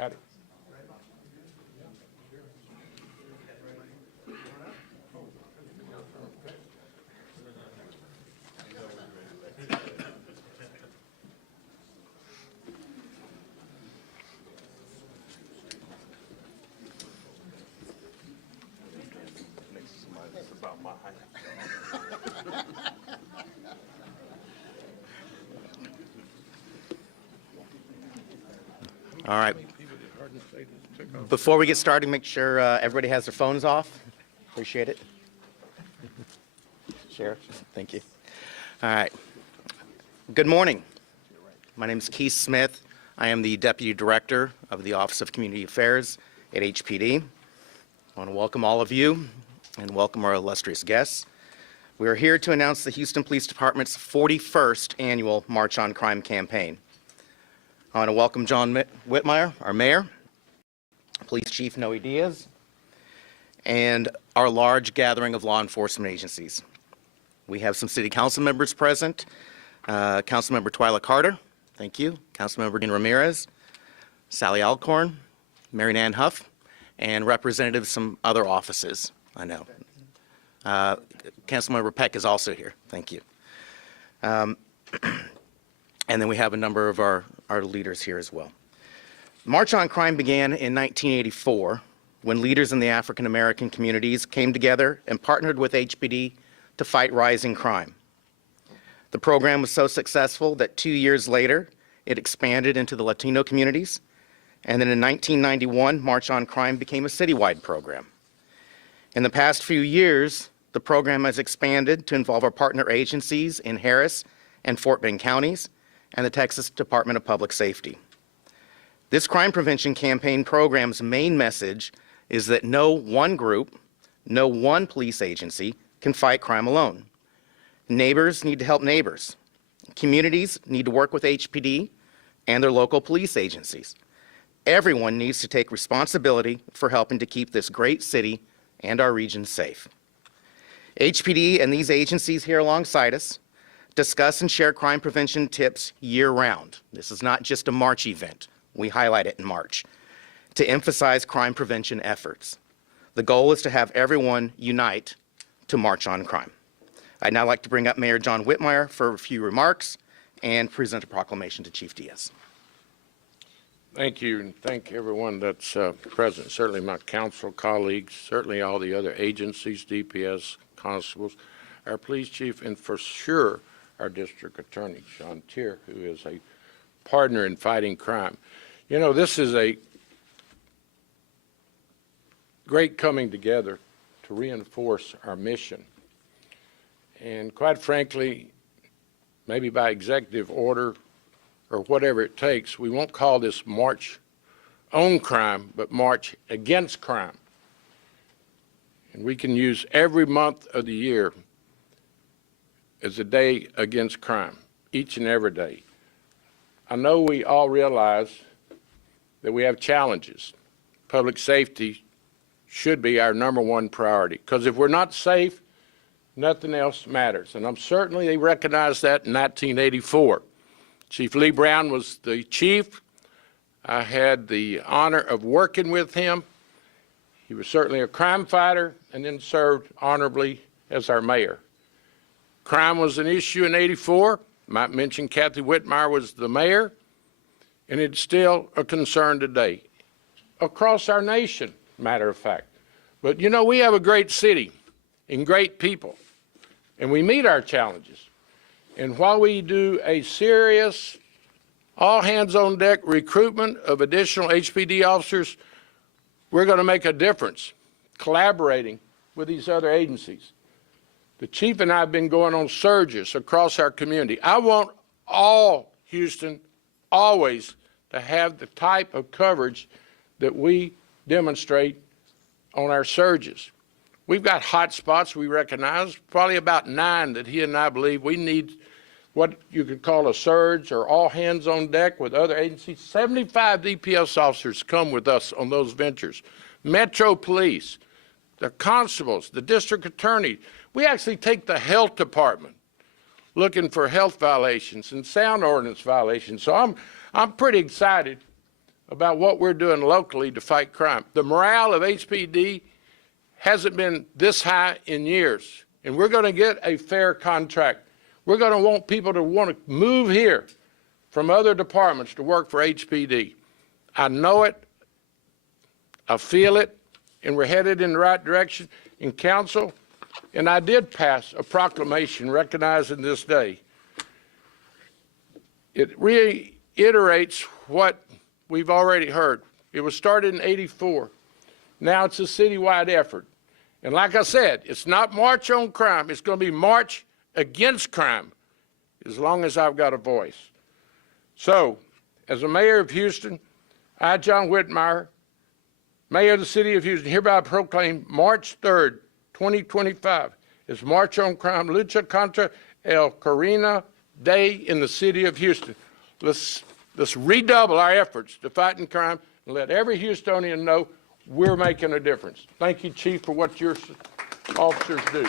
Got it. All right. Before we get started, make sure everybody has their phones off. Appreciate it. Sheriff, thank you. All right. Good morning. My name is Keith Smith. I am the Deputy Director of the Office of Community Affairs at HPD. I want to welcome all of you and welcome our illustrious guests. We are here to announce the Houston Police Department's 41st annual March on Crime campaign. I want to welcome John Whitmire, our mayor, Police Chief Noe Diaz, and our large gathering of law enforcement agencies. We have some city council members present. Councilmember Twyla Carter, thank you. Councilmember Dean Ramirez, Sally Alcorn, Mary Ann Huff, and representatives of some other offices, I know. Councilmember Peck is also here, thank you. And then we have a number of our leaders here as well. March on Crime began in 1984 when leaders in the African American communities came together and partnered with HPD to fight rising crime. The program was so successful that 2 years later, it expanded into the Latino communities. And then in 1991, March on Crime became a citywide program. In the past few years, the program has expanded to involve our partner agencies in Harris and Fort Bend counties and the Texas Department of Public Safety. This crime prevention campaign program's main message is that no one group, no one police agency can fight crime alone. Neighbors need to help neighbors. Communities need to work with HPD and their local police agencies. Everyone needs to take responsibility for helping to keep this great city and our region safe. HPD and these agencies here alongside us discuss and share crime prevention tips year-round. This is not just a March event. We highlight it in March to emphasize crime prevention efforts. The goal is to have everyone unite to march on crime. I'd now like to bring up Mayor John Whitmire for a few remarks and present a proclamation to Chief Diaz. Thank you, and thank everyone that's present, certainly my council colleagues, certainly all the other agencies, DPS, constables, our police chief, and for sure our district attorney, Sean Tier, who is a partner in fighting crime. You know, this is a great coming together to reinforce our mission. And quite frankly, maybe by executive order or whatever it takes, we won't call this March on Crime, but March Against Crime. And we can use every month of the year as a day against crime, each and every day. I know we all realize that we have challenges. Public safety should be our #1 priority, because if we're not safe, nothing else matters. And I'm certainly, they recognized that in 1984. Chief Lee Brown was the chief. I had the honor of working with him. He was certainly a crime fighter and then served honorably as our mayor. Crime was an issue in '84. Might mention Kathy Whitmire was the mayor, and it's still a concern today across our nation, matter of fact. But you know, we have a great city and great people, and we meet our challenges. And while we do a serious all-hands-on-deck recruitment of additional HPD officers, we're going to make a difference collaborating with these other agencies. The chief and I have been going on surges across our community. I want all Houston always to have the type of coverage that we demonstrate on our surges. We've got hot spots we recognize, probably about 9 that he and I believe we need what you could call a surge or all hands on deck with other agencies. 75 DPS officers come with us on those ventures. Metro Police, the constables, the district attorney. We actually take the health department looking for health violations and sound ordinance violations. So I'm pretty excited about what we're doing locally to fight crime. The morale of HPD hasn't been this high in years, and we're going to get a fair contract. We're going to want people to want to move here from other departments to work for HPD. I know it, I feel it, and we're headed in the right direction in council. And I did pass a proclamation recognizing this day. It reiterates what we've already heard. It was started in '84. Now it's a citywide effort. And like I said, it's not March on Crime. It's going to be March against crime, as long as I've got a voice. So, as the mayor of Houston, I, John Whitmire, Mayor of the City of Houston, hereby proclaim March 3rd, 2025 as March on Crime, Lucha contra el Corina Day in the City of Houston. Let's redouble our efforts to fighting crime and let every Houstonian know we're making a difference. Thank you, Chief, for what your officers do.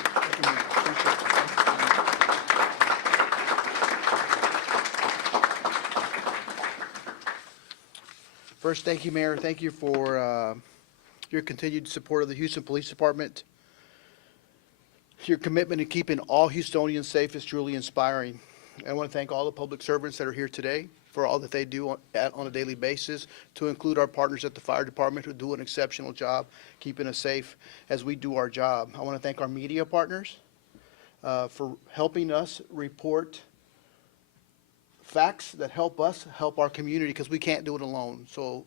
First, thank you, Mayor. Thank you for your continued support of the Houston Police Department. Your commitment to keeping all Houstonians safe is truly inspiring. I want to thank all the public servants that are here today for all that they do on a daily basis, to include our partners at the fire department who do an exceptional job keeping us safe as we do our job. I want to thank our media partners for helping us report facts that help us help our community, because we can't do it alone. So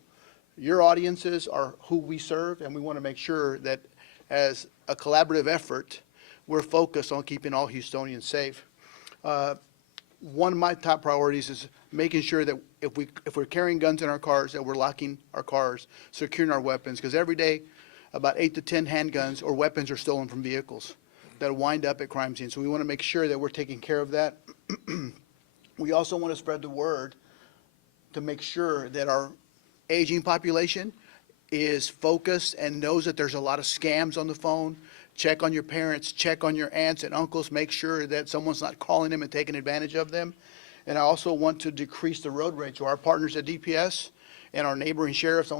your audiences are who we serve, and we want to make sure that as a collaborative effort, we're focused on keeping all Houstonians safe. One of my top priorities is making sure that if we're carrying guns in our cars, that we're locking our cars, securing our weapons, because every day about 8 to 10 handguns or weapons are stolen from vehicles that wind up at crime scenes. So we want to make sure that we're taking care of that. We also want to spread the word to make sure that our aging population is focused and knows that there's a lot of scams on the phone. Check on your parents, check on your aunts and uncles, make sure that someone's not calling them and taking advantage of them. And I also want to decrease the road rage. So our partners at DPS and our neighboring sheriffs,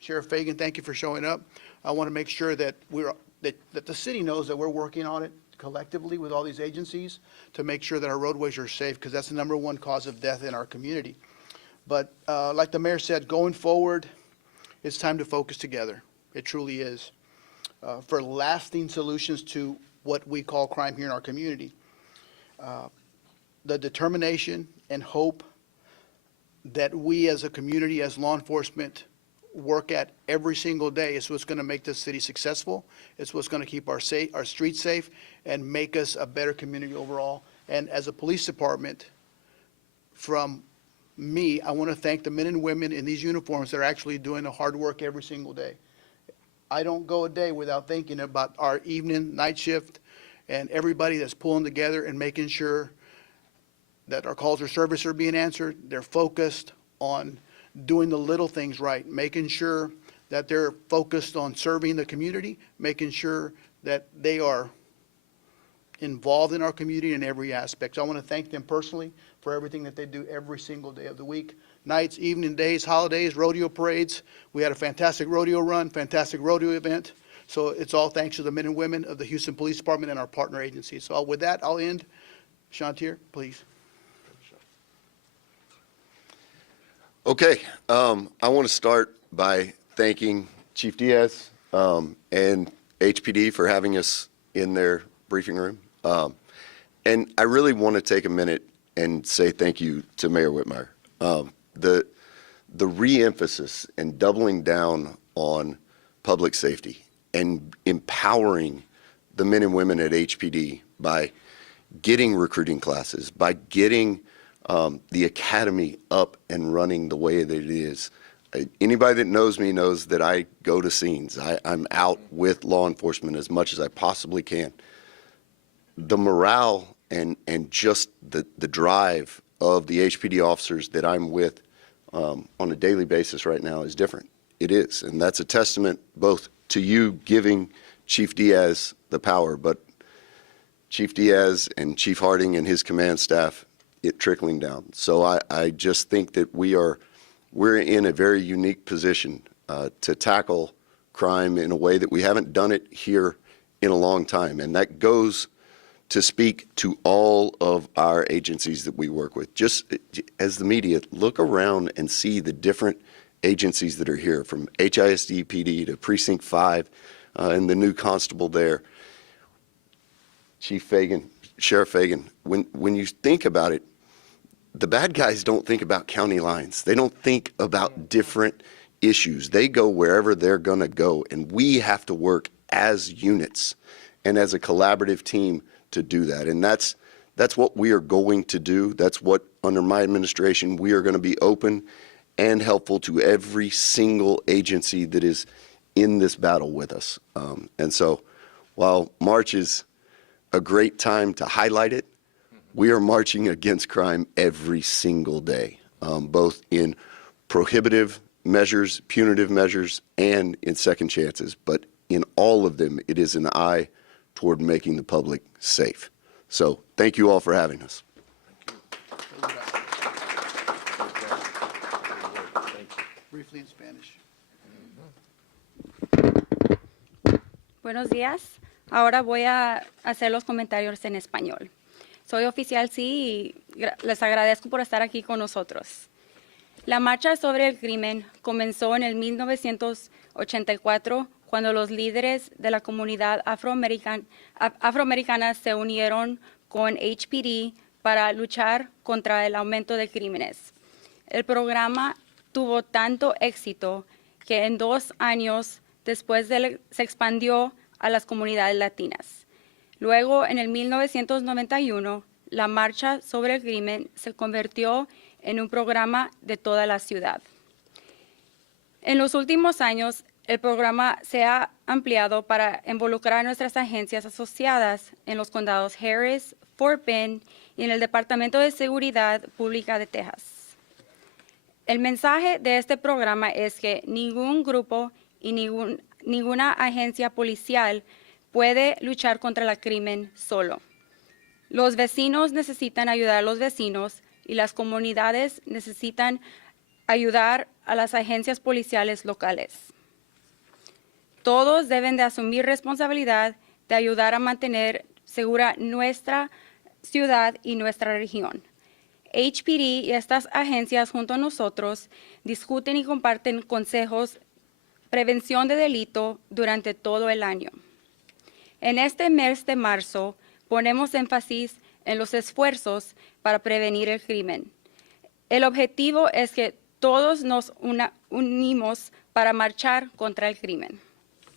Sheriff Fagan, thank you for showing up. I want to make sure that that the city knows that we're working on it collectively with all these agencies to make sure that our roadways are safe, because that's the #1 cause of death in our community. But like the mayor said, going forward, it's time to focus together. It truly is. For lasting solutions to what we call crime here in our community. The determination and hope that we as a community, as law enforcement, work at every single day is what's going to make this city successful. It's what's going to keep our streets safe and make us a better community overall. And as a police department, from me, I want to thank the men and women in these uniforms that are actually doing the hard work every single day. I don't go a day without thinking about our evening, night shift, and everybody that's pulling together and making sure that our calls of service are being answered. They're focused on doing the little things right, making sure that they're focused on serving the community, making sure that they are involved in our community in every aspect. So I want to thank them personally for everything that they do every single day of the week. Nights, evening, days, holidays, rodeo parades. We had a fantastic rodeo run, fantastic rodeo event. So it's all thanks to the men and women of the Houston Police Department and our partner agencies. So with that, I'll end. Shantir, please. Okay, I want to start by thanking Chief Diaz and HPD for having us in their briefing room. And I really want to take a minute and say thank you to Mayor Whitmire. The re-emphasis and doubling down on public safety and empowering the men and women at HPD by getting recruiting classes, by getting the academy up and running the way that it is. Anybody that knows me knows that I go to scenes. I'm out with law enforcement as much as I possibly can. The morale and just the drive of the HPD officers that I'm with on a daily basis right now is different. It is, and that's a testament both to you giving Chief Diaz the power, but Chief Diaz and Chief Harding and his command staff, it trickling down. So I just think that we are we're in a very unique position to tackle crime in a way that we haven't done it here in a long time. And that goes to speak to all of our agencies that we work with. Just as the media, look around and see the different agencies that are here, from HISD PD to Precinct 5 and the new constable there. Chief Fagan, Sheriff Fagan, when you think about it, the bad guys don't think about county lines. They don't think about different issues. They go wherever they're going to go, and we have to work as units and as a collaborative team to do that. And that's what we are going to do. That's what, under my administration, we are going to be open and helpful to every single agency that is in this battle with us. And so while March is a great time to highlight it, we are marching against crime every single day, both in prohibitive measures, punitive measures, and in second chances. But in all of them, it is an eye toward making the public safe. So thank you all for having us. Briefly in Spanish. Buenos días. Ahora voy a hacer los comentarios en español. Soy oficial sí y les agradezco por estar aquí con nosotros. La marcha sobre el crimen comenzó en el 1984 cuando los líderes de la comunidad afroamericana se unieron con HPD para luchar contra el aumento de crímenes. El programa tuvo tanto éxito que en 2 años después se expandió a las comunidades latinas. Luego, en el 1991, la marcha sobre el crimen se convirtió en un programa de toda la ciudad. En los últimos años, el programa se ha ampliado para involucrar a nuestras agencias asociadas en los condados Harris, Fort Bend y en el Departamento de Seguridad Pública de Texas. El mensaje de este programa es que ningún grupo y ninguna agencia policial puede luchar contra el crimen solo. Los vecinos necesitan ayudar a los vecinos y las comunidades necesitan ayudar a las agencias policiales locales. Todos deben de asumir responsabilidad de ayudar a mantener segura nuestra ciudad y nuestra región. HPD y estas agencias junto a nosotros discuten y comparten consejos, prevención de delito durante todo el año. En este mes de marzo ponemos énfasis en los esfuerzos para prevenir el crimen. El objetivo es que todos nos unimos para marchar contra el crimen.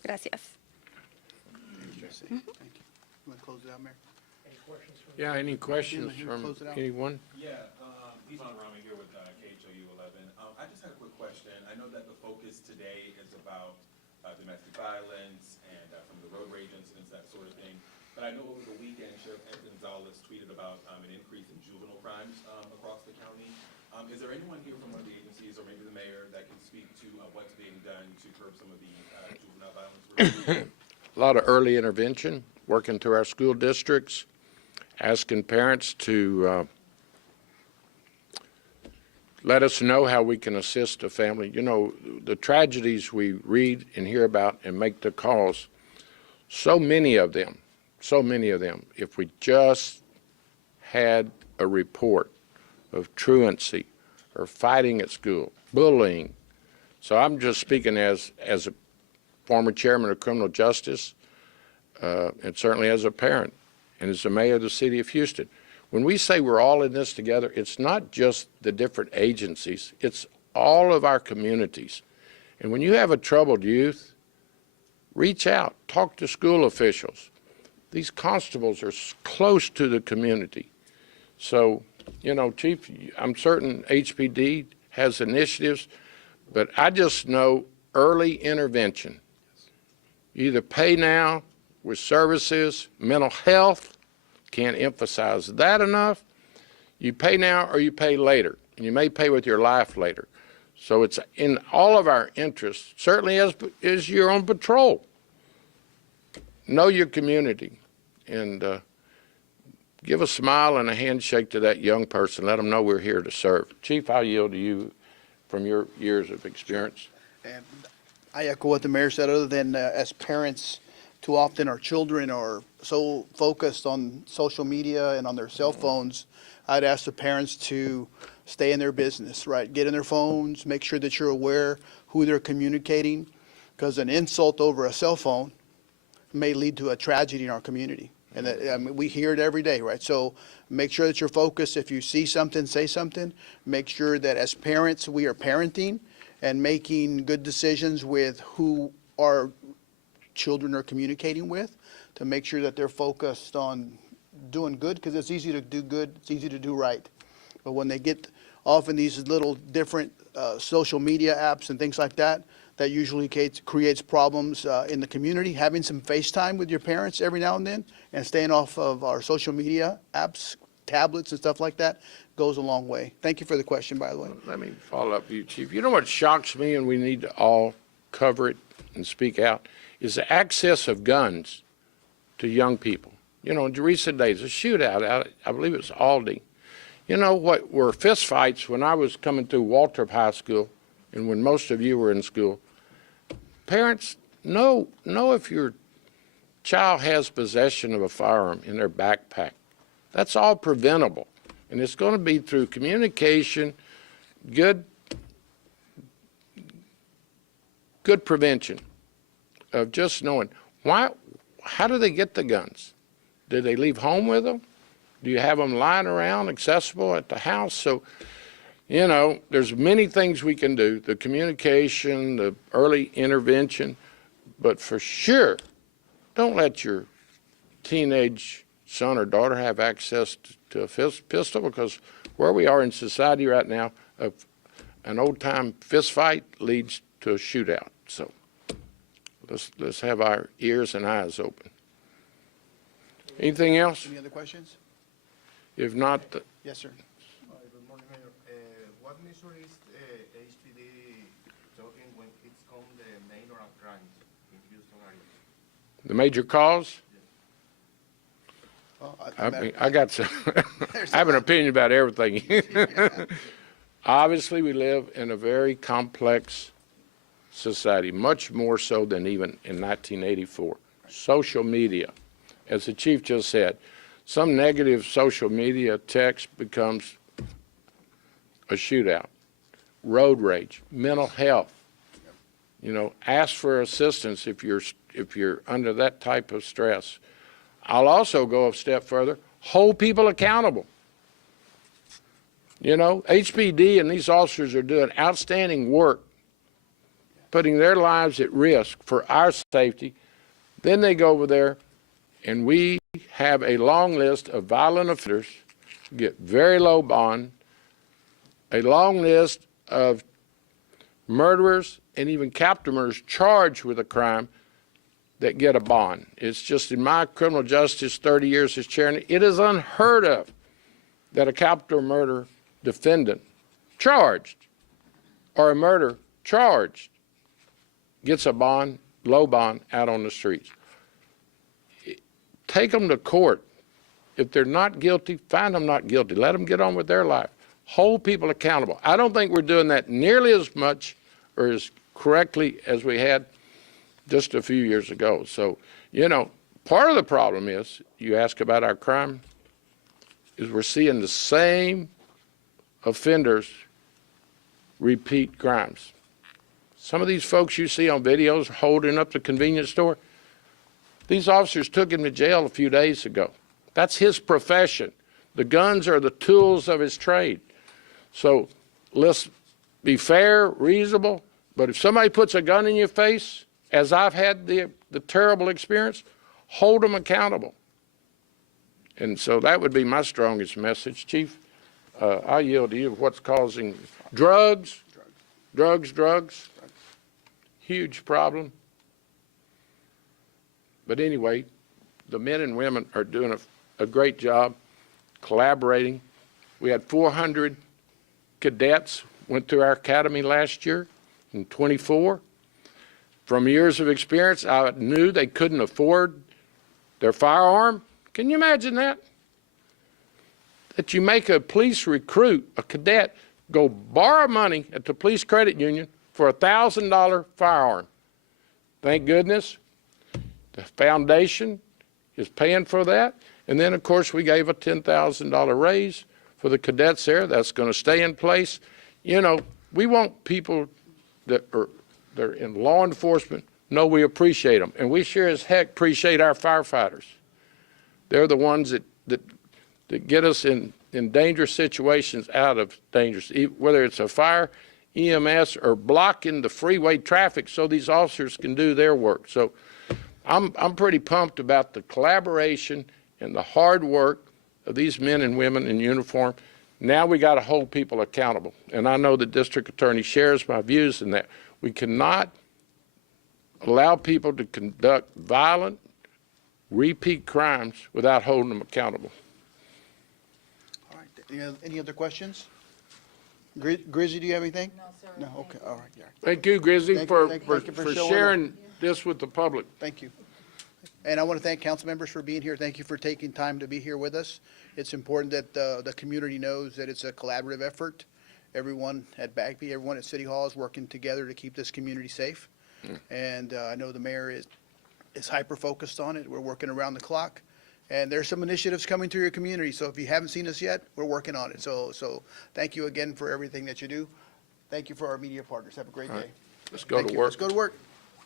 Gracias. Thank you. You want to close it out, Mayor? Yeah, any questions Here, from close it out. anyone? Yeah, Devon Rami here with KHOU 11. I just had a quick question. I know that the focus today is about domestic violence and some of the road rage incidents, that sort of thing. But I know over the weekend, Sheriff Gonzalez tweeted about an increase in juvenile crimes across the county. Is there anyone here from one of the agencies, or maybe the mayor, that can speak to what's being done to curb some of the juvenile violence? A lot of early intervention, working through our school districts, asking parents to let us know how we can assist a family. You know, the tragedies we read and hear about and make the calls, so many of them, if we just had a report of truancy or fighting at school, bullying. So I'm just speaking as a former chairman of criminal justice, and certainly as a parent, and as the mayor of the city of Houston. When we say we're all in this together, it's not just the different agencies, it's all of our communities. And when you have a troubled youth, reach out, talk to school officials. These constables are close to the community. So, you know, Chief, I'm certain HPD has initiatives, but I just know early intervention. You either pay now with services, mental health, can't emphasize that enough. You pay now or you pay later, and you may pay with your life later. So it's in all of our interests, certainly as you're on patrol. Know your community, and give a smile and a handshake to that young person. Let them know we're here to serve. Chief, I'll yield to you from your years of experience? And I echo what the mayor said, other than as parents, too often our children are so focused on social media and on their cell phones. I'd ask the parents to stay in their business, right? Get in their phones, make sure that you're aware who they're communicating, because an insult over a cell phone may lead to a tragedy in our community. And that, I mean, we hear it every day, right? So make sure that you're focused. If you see something, say something. Make sure that as parents, we are parenting and making good decisions with who our children are communicating with, to make sure that they're focused on doing good, because it's easy to do good, it's easy to do right. But when they get off in these little different social media apps and things like that, that usually creates problems in the community. Having some FaceTime with your parents every now and then, and staying off of our social media apps, tablets and stuff like that, goes a long way. Thank you for the question, by the way. Let me follow up with you, Chief. You know what shocks me, and we need to all cover it and speak out, is the access of guns to young people. You know, in recent days, a shootout out, I believe it was Aldi. You know what were fistfights when I was coming through Waltrip High School, and when most of you were in school. Parents, know if your child has possession of a firearm in their backpack. That's all preventable. And it's going to be through communication, good prevention of just knowing how do they get the guns? Did they leave home with them? Do you have them lying around accessible at the house? So, you know, there's many things we can do, the communication, the early intervention, but for sure, don't let your teenage son or daughter have access to a pistol, because where we are in society right now, an old-time fist fight leads to a shootout. So let's have our ears and eyes open. Anything else? Any other questions? If not, Yes, sir. Hi, good morning, Mayor. What measure is HPD taking when it's come the Mayoral crimes in Houston area? the major cause? Well, I got some, I have an opinion about everything. Obviously, we live in a very complex society, much more so than even in 1984. Social media, as the chief just said, some negative social media text becomes a shootout. Road rage, mental health. You know, ask for assistance if you're under that type of stress. I'll also go a step further, hold people accountable. You know, HPD and these officers are doing outstanding work, putting their lives at risk for our safety. Then they go over there, and we have a long list of violent offenders, get very low bond, a long list of murderers and even capital murderers charged with a crime that get a bond. It's just in my criminal justice 30 years as chairman, it is unheard of that a capital murder defendant charged or a murder charged gets a bond, low bond, out on the streets. Take them to court. If they're not guilty, find them not guilty. Let them get on with their life. Hold people accountable. I don't think we're doing that nearly as much or as correctly as we had just a few years ago. So, you know, part of the problem is, you ask about our crime, is we're seeing the same offenders repeat crimes. Some of these folks you see on videos holding up the convenience store, these officers took him to jail a few days ago. That's his profession. The guns are the tools of his trade. So let's be fair, reasonable, but if somebody puts a gun in your face, as I've had the terrible experience, hold them accountable. And so that would be my strongest message. Chief, I yield to you. What's causing drugs? Huge problem. But anyway, the men and women are doing a great job collaborating. We had 400 cadets went through our academy last year in 24. From years of experience, I knew they couldn't afford their firearm. Can you imagine that? That you make a police recruit, a cadet, go borrow money at the police credit union for a $1,000 firearm. Thank goodness the foundation is paying for that. And then, of course, we gave a $10,000 raise for the cadets there. That's going to stay in place. You know, we want people that are in law enforcement know we appreciate them. And we sure as heck appreciate our firefighters. They're the ones that get us in dangerous situations out of dangerous, whether it's a fire, EMS, or blocking the freeway traffic so these officers can do their work. So I'm pretty pumped about the collaboration and the hard work of these men and women in uniform. Now we got to hold people accountable. And I know the district attorney shares my views in that. We cannot allow people to conduct violent, repeat crimes without holding them accountable. All right, any other questions? Grizzy, do you have anything? No, sir. No, okay, all right, yeah. Thank you, Grizzly, Thank you for showing sharing this with the public. Thank you. And I want to thank council members for being here. Thank you for taking time to be here with us. It's important that the community knows that it's a collaborative effort. Everyone at Bagby, everyone at City Hall is working together to keep this community safe. And I know the mayor is hyper-focused on it. We're working around the clock. And there's some initiatives coming to your community. So if you haven't seen us yet, we're working on it. So thank you again for everything that you do. Thank you for our media partners. Have a great day. Let's go Thank to you. work. Let's go to work.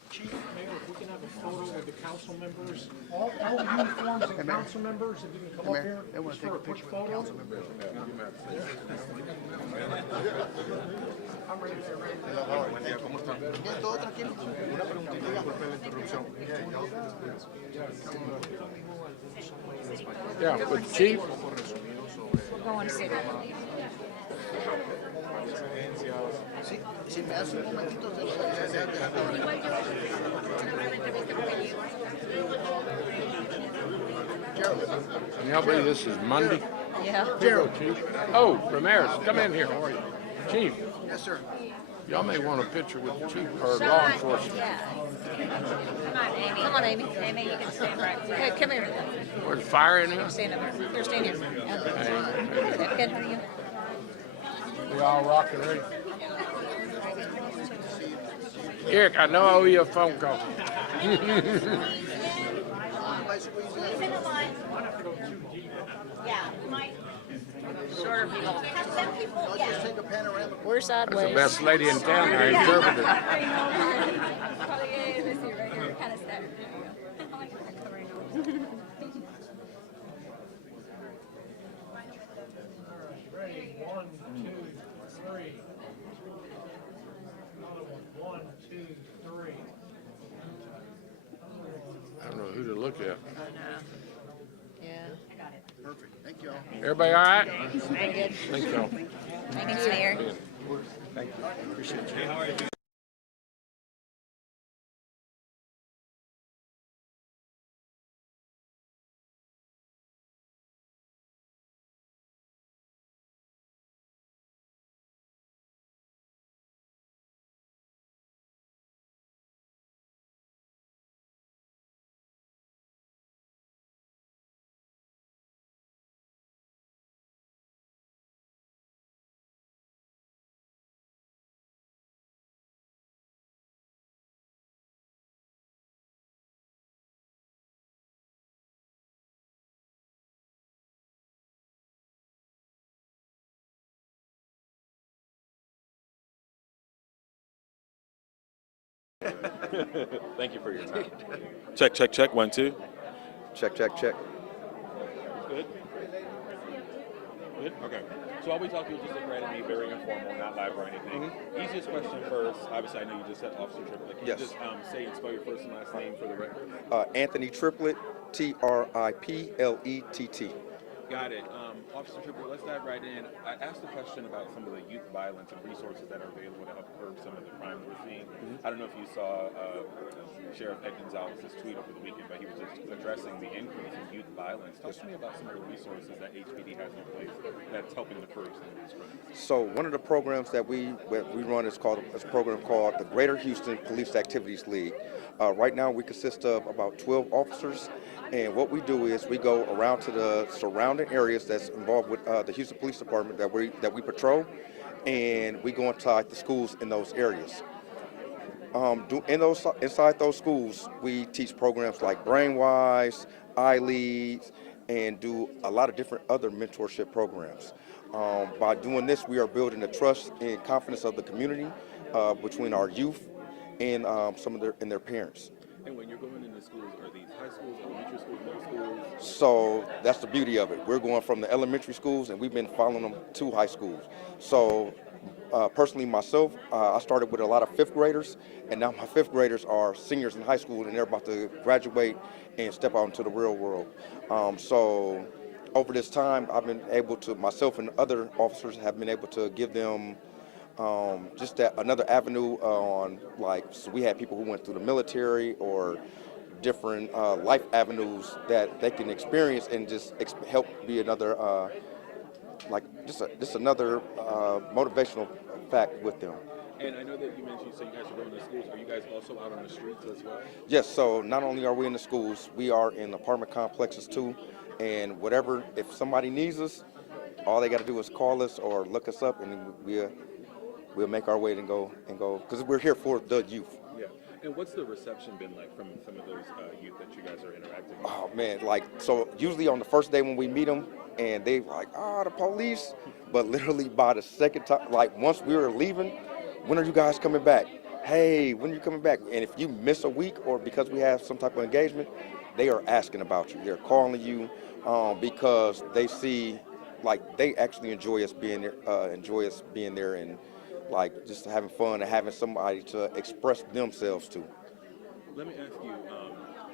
Chief, Mayor, if we can have a photo with the council members, all uniforms and council members, if you can come up Mayor, here, they want just to take for a a quick picture with the photo. council members. I'm ready there, ready. Bien, todo tranquilo. Yeah, with the chief. Si me hace un momentito, Can you help me? This is Monday. Yeah. Gerald, Chief. Oh, Ramirez, come in here. Chief, yes, sir. y'all may want a picture with the chief or law enforcement. Come on, Amy. Come on, Amy. Amy, you can stand right there. Hey, come here. Where's fire in here? Stand over here. Here, stand here. Good, how are you? We all rocking ready? Eric, I know I owe you a phone call. Shorter people. Just take a panorama. We're That's the sideways. best lady in town, our interpreter. Ready, 1, 2, 3. Another one, 1, 2, 3. I don't know who to look at. Yeah. Perfect. Thank you all. Everybody all right? Very good. Thank y'all. Thanks, Mayor. Thank you for your time. Check, check, check. 1, 2. Check, check, check. Good. Good. Okay. So all we talked to was just look right at me, very informal, not live or anything. Easiest question first. Obviously, I know you just said Officer Triplett. Can Yes. you just say and spell your first and last name for the record? Anthony Triplett, Triplett. Got it. Officer Triplett, let's dive right in. I asked a question about some of the youth violence and resources that are available to help curb some of the crime we're seeing. I don't know if you saw Sheriff Ed Gonzalez's tweet over the weekend, but he was just addressing the increase in youth violence. Talk to me about some of the resources that HPD has in place that's helping to curb some of these crimes. So one of the programs that we run is a program called the Greater Houston Police Activities League. Right now we consist of about 12 officers, and what we do is we go around to the surrounding areas that's involved with the Houston Police Department that we patrol, and we go inside the schools in those areas. Inside those schools, we teach programs like Brainwise, iLeads, and do a lot of different other mentorship programs. By doing this, we are building the trust and confidence of the community between our youth and their parents. And when you're going into schools, are these high schools, elementary schools, middle schools? So that's the beauty of it. We're going from the elementary schools, and we've been following them to high schools. So personally, myself, I started with a lot of fifth graders, and now my fifth graders are seniors in high school, and they're about to graduate and step out into the real world. So over this time, I've been able to, myself and other officers have been able to give them just that another avenue on, like, so we had people who went through the military or different life avenues that they can experience and just help be another just another motivational fact with them. And I know that you mentioned, so you guys are going to schools. Are you guys also out on the streets as well? Yes, so not only are we in the schools, we are in apartment complexes too, and whatever, if somebody needs us, all they got to do is call us or look us up, and we'll make our way and go, because we're here for the youth. Yeah. And what's the reception been like from some of those youth that you guys are interacting with? Oh man, like, so usually on the first day when we meet them, and they like, the police, but literally by the second time, like once we were leaving, when are you guys coming back? Hey, when are you coming back? And if you miss a week or because we have some type of engagement, they are asking about you. They're calling you because they see, like, they actually enjoy us being there, and like just having fun and having somebody to express themselves to. Let me ask you,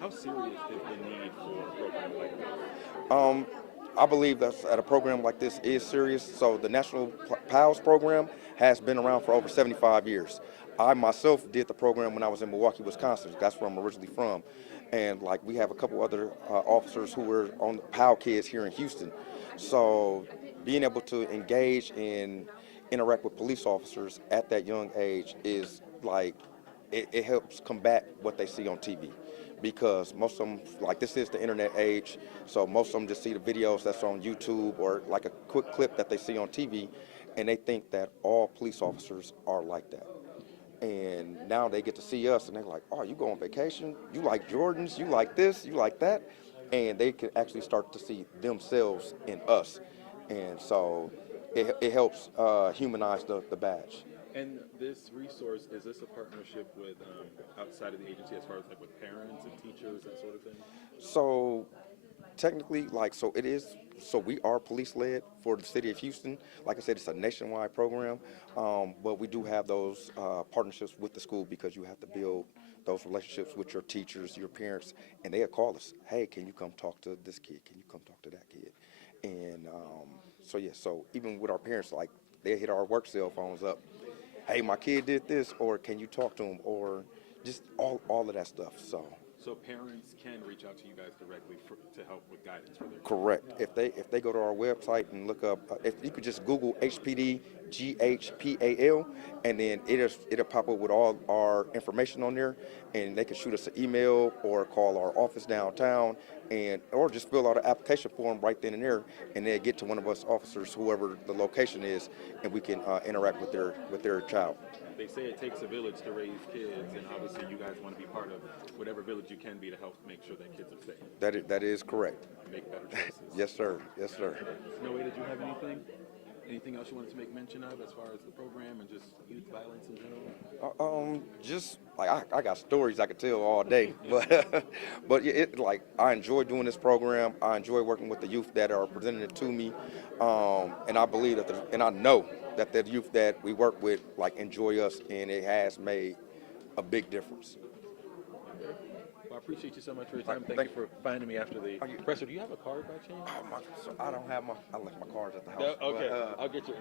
how serious is the need for a program like this? I believe that a program like this is serious. So the National PALS program has been around for over 75 years. I myself did the program when I was in Milwaukee, Wisconsin. That's where I'm originally from. And like we have a couple other officers who were on the PAL kids here in Houston. So being able to engage and interact with police officers at that young age is like, it helps combat what they see on TV. Because most of them, like this is the internet age, so most of them just see the videos that's on YouTube or like a quick clip that they see on TV, and they think that all police officers are like that. And now they get to see us, and they're like, oh, you go on vacation, you like Jordans, you like this, you like that, and they can actually start to see themselves in us. And so it helps humanize the badge. And this resource, is this a partnership with outside of the agency as far as like with parents and teachers, that sort of thing? So technically, like, so it is, so we are police led for the city of Houston. Like I said, it's a nationwide program, but we do have those partnerships with the school because you have to build those relationships with your teachers, your parents, and they'll call us, hey, can you come talk to this kid? Can you come talk to that kid? And so yeah, so even with our parents, like, they hit our work cell phones up. Hey, my kid did this, or can you talk to him, or just all of that stuff. So parents can reach out to you guys directly to help with guidance for their correct. If they go to our website and look up, if you could just Google HPD GHPAL, and then it'll pop up with all our information on there, and they can shoot us an email or call our office downtown, or just fill out an application form right then and there, and they'll get to one of us officers, whoever the location is, and we can interact with their child. They say it takes a village to raise kids, and obviously you guys want to be part of whatever village you can be to help make sure that kids are safe. That is correct. Make better choices. Yes, sir. Yes, sir. Noe, did you have anything? Anything else you wanted to make mention of as far as the program and just youth violence in general? Just like I got stories I could tell all day, but yeah, like I enjoy doing this program. I enjoy working with the youth that are presenting it to me, and I believe and I know that the youth that we work with like enjoy us, and it has made a big difference. Well, I appreciate you so much for your time. Thank you for finding me after the presser. Do you have a card by chance? So I don't have I left my cards at the house. No? Okay, but, I'll get you.